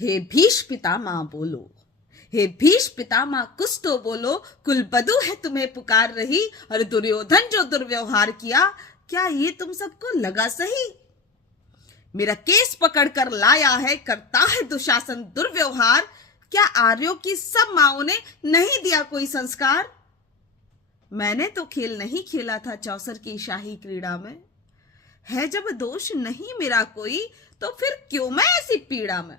हे भीष पितामह बोलो, हे भीष पितामह कुछ तो बोलो, कुलबधु है तुम्हें पुकार रही, और दुर्योधन जो दुर्व्यवहार किया, क्या ये तुम सबको लगा सही? मेरा केस पकड़कर लाया है, करता है दुशासन दुर्व्यवहार, क्या आर्यों की सब माओं ने नहीं दिया कोई संस्कार? मैंने तो खेल नहीं खेला था चौसर की शाही क्रीड़ा में, है जब दोष नहीं मेरा कोई, तो फिर क्यों मैं ऐसी पीड़ा में?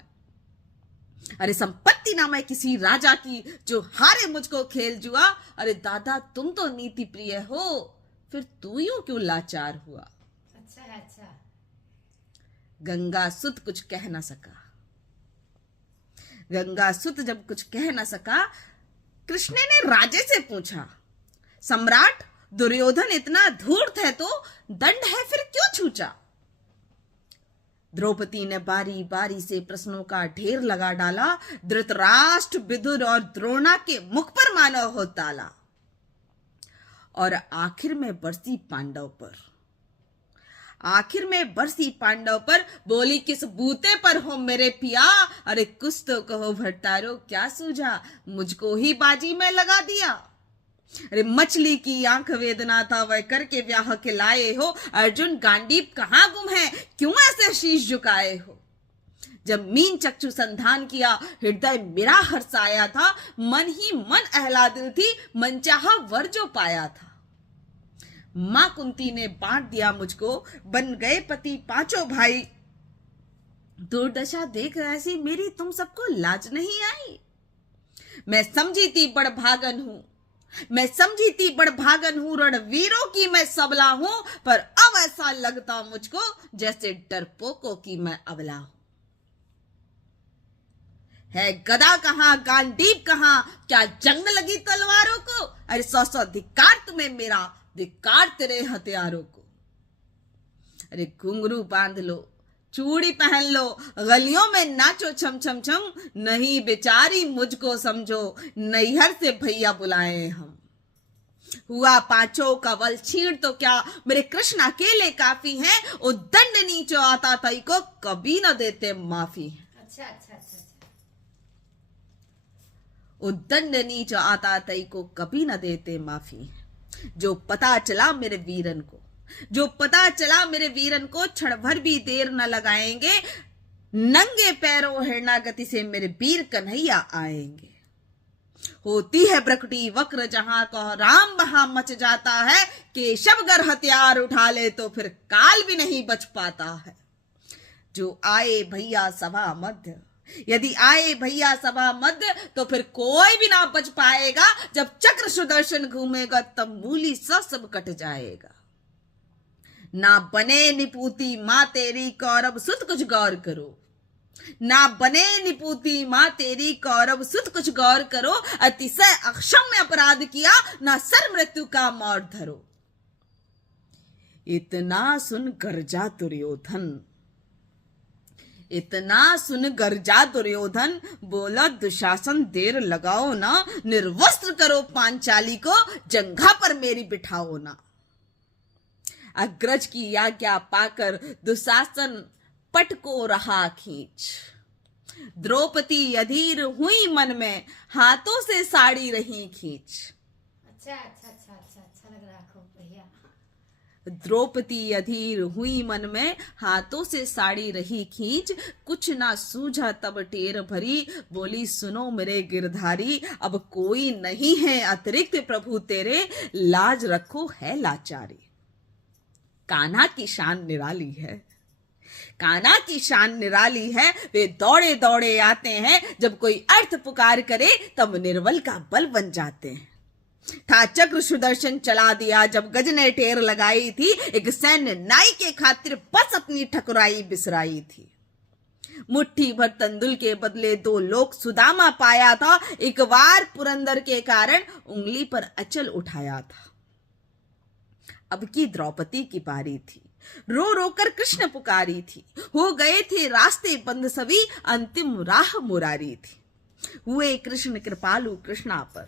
अरे संपत्ति ना मैं किसी राजा की, जो हारे मुझको खेल जुआ, अरे दादा तुम तो नीति प्रिय हो, फिर तू यूं क्यों लाचार हुआ? अच्छा। गंगासुत कुछ कह ना सका। गंगासुत जब कुछ कह ना सका, कृष्ण ने राजे से पूछा, सम्राट दुर्योधन इतना धूर्त है तो दंड है फिर क्यों छूचा? द्रौपदी ने बारी बारी से प्रश्नों का ढेर लगा डाला, धृतराष्ट्र, विदुर और द्रोणा के मुख पर मानो हो ताला, और आखिर में बरसी पांडव पर। आखिर में बरसी पांडव पर, बोली किस बूते पर हो मेरे पिया, अरे कुछ तो कहो भट्टारो क्या सूझा, मुझको ही बाजी में लगा दिया। अरे मछली की आंख वेदना था वह करके ब्याह के लाए हो, अर्जुन गांडीव कहाँ गुम है, क्यों ऐसे शीश झुकाए हो? जब मीन चक्षु संधान किया, हृदय मेरा हर्षाया था, मन ही मन अहला दिल थी, मनचाहा वर जो पाया था। मां कुंती ने बांट दिया मुझको, बन गए पति पांचों भाई, दुर्दशा देख ऐसी मेरी तुम सबको लाज नहीं आई। मैं समझी थी बड़ भागन हूं, मैं समझी थी बड़ भागन हूं, रणवीरों की मैं सबला हूं, पर अब ऐसा लगता मुझको जैसे डरपोकों की मैं अबला हूं। है गदा कहां, गांडीव कहां, क्या जंग लगी तलवारों को? अरे सौ धिक्कार तुम्हें मेरा, धिक्कार तेरे हथियारों को। अरे घुंघरू बांध लो, चूड़ी पहन लो, गलियों में नाचो छम छम छम, नहीं बेचारी मुझको समझो, नैहर से भैया बुलाए हम। हुआ पांचों का बल छीण तो क्या, मेरे कृष्ण अकेले काफी हैं, ओ दंड नीचो आता तई को कभी न देते माफी। अच्छा। ओ दंड नीचो आता तई को कभी न देते माफी। जो पता चला मेरे वीरन को, जो पता चला मेरे वीरन को, क्षण भर भी देर न लगाएंगे, नंगे पैरों हिरणागति से मेरे वीर कन्हैया आएंगे। होती है प्रकृति वक्र जहां को राम वहां मच जाता है, केशव गर हथियार उठा ले तो फिर काल भी नहीं बच पाता है। जो आए भैया सभा मध्य, यदि आए भैया सभा मध्य, तो फिर कोई भी ना बच पाएगा, जब चक्र सुदर्शन घूमेगा तब मूली सब कट जाएगा। ना बने निपूती मां तेरी कौरव सुत कुछ गौर करो, ना बने निपूती मां तेरी कौरव सुत कुछ गौर करो, अतिशय अक्षम्य अपराध किया, ना सर मृत्यु का मोर धरो। इतना सुन गर्जा दुर्योधन, इतना सुन गर्जा दुर्योधन, बोला दुशासन देर लगाओ ना, निर्वस्त्र करो पांचाली को, जंघा पर मेरी बिठाओ ना। अग्रज की आज्ञा पाकर दुशासन पट को रहा खींच, द्रौपदी अधीर हुई मन में, हाथों से साड़ी रही खींच। अच्छा लग रहा खूब बढ़िया। द्रौपदी अधीर हुई मन में, हाथों से साड़ी रही खींच, कुछ ना सूझा तब टेर भरी, बोली सुनो मेरे गिरधारी, अब कोई नहीं है अतिरिक्त प्रभु तेरे, लाज रखो है लाचारी। कान्हा की शान निराली है, कान्हा की शान निराली है, वे दौड़े दौड़े आते हैं, जब कोई अर्थ पुकार करे तब निर्बल का बल बन जाते हैं। था चक्र सुदर्शन चला दिया जब गज ने टेर लगाई थी, एक सैन्य नाई के खातिर बस अपनी ठकुराई बिसराई थी। मुट्ठी भर तंदुल के बदले 2 लोक सुदामा पाया था, एक बार पुरंदर के कारण उंगली पर अचल उठाया था। अब की द्रौपदी की बारी थी, रो रो कर कृष्ण पुकारी थी, हो गए थे रास्ते बंद सभी, अंतिम राह मुरारी थी। हुए कृष्ण कृपालु कृष्णा पर,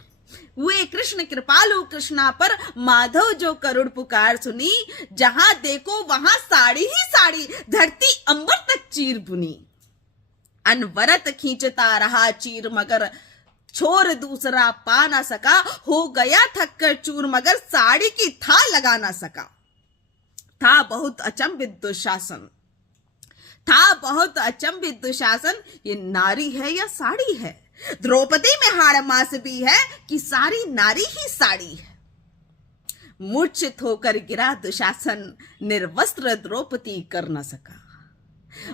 हुए कृष्ण कृपालु कृष्णा पर, माधव जो करुण पुकार सुनी, जहां देखो वहां साड़ी ही साड़ी, धरती अंबर तक चीर बुनी। अनवरत खींचता रहा चीर मगर छोर दूसरा पा ना सका, हो गया थक कर चूर मगर साड़ी की था लगा ना सका। था बहुत अचंभित दुशासन, था बहुत अचंभित दुशासन, ये नारी है या साड़ी है? द्रौपदी में हाड़ मास भी है कि सारी नारी ही साड़ी है। मूर्छित होकर गिरा दुशासन, निर्वस्त्र द्रौपदी कर न सका।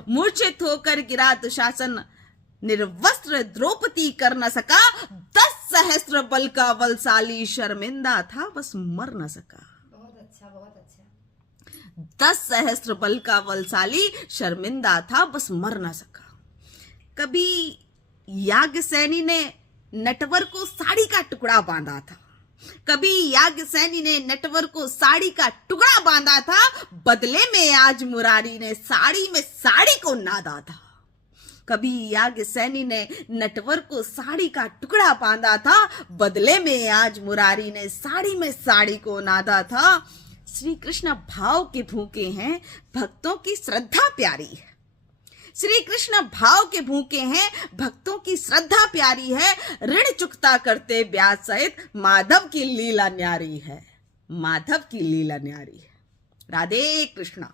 मूर्छित होकर गिरा दुशासन, निर्वस्त्र द्रौपदी कर न सका। 10 सहस्त्र बल का बलशाली शर्मिंदा था बस मर न सका। बहुत अच्छा, बहुत अच्छा। 10 सहस्त्र बल का बलशाली शर्मिंदा था बस मर न सका। कभी याज्ञसेनी ने नटवर को साड़ी का टुकड़ा बांधा था, कभी याज्ञसेनी ने नटवर को साड़ी का टुकड़ा बांधा था, बदले में आज मुरारी ने साड़ी में साड़ी को नादा था। कभी याज्ञसेनी ने नटवर को साड़ी का टुकड़ा बांधा था, बदले में आज मुरारी ने साड़ी में साड़ी को नादा था। श्री कृष्ण भाव के भूखे हैं, भक्तों की श्रद्धा प्यारी है। श्री कृष्ण भाव के भूखे हैं, भक्तों की श्रद्धा प्यारी है। ऋण चुकता करते ब्याज सहित, माधव की लीला न्यारी है, माधव की लीला न्यारी है। राधे कृष्णा।